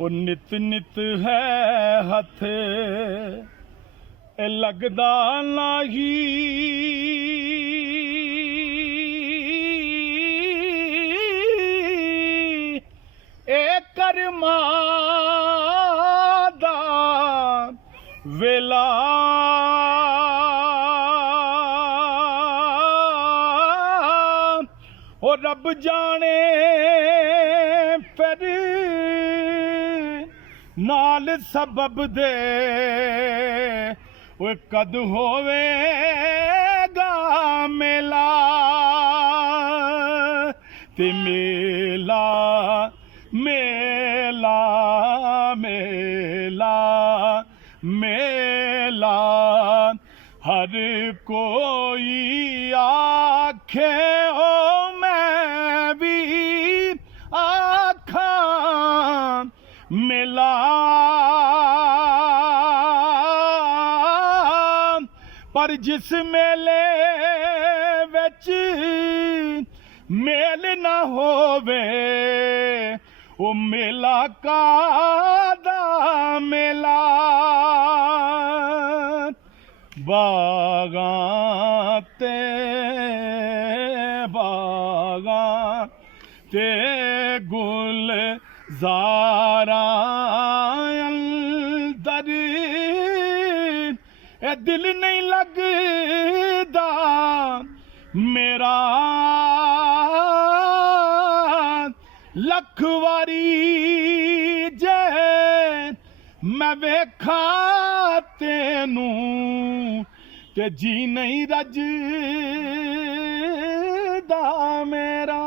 ਉਹ ਨਿਤ ਨਿਤ ਹੈ ਹੱਥ ਇਹ ਲੱਗਦਾ ਨਹੀਂ ਇਹ ਕਰਮਾਂ ਦਾ ਵੇਲਾ ਉਹ ਰੱਬ ਜਾਣੇ ਫਿਰ ਨਾਲ ਸਬਬ ਦੇ ਉਹ ਕਦ ਹੋਵੇਗਾ ਮੇਲਾ ਤੇ ਮੇਲਾ ਮੇਲਾ ਮੇਲਾ ਮੇਲਾ हर कोई आखे ओ मैं भी आखा मिला पर जिस मेले विच मेल ना होवे ओ मेला कादा मेला बागां ते गुलज़ारां अंदर ए दिल नहीं लगदा मेरा लख वारी जे मैं वेखा तेनू ते जी नहीं रजदा मेरा।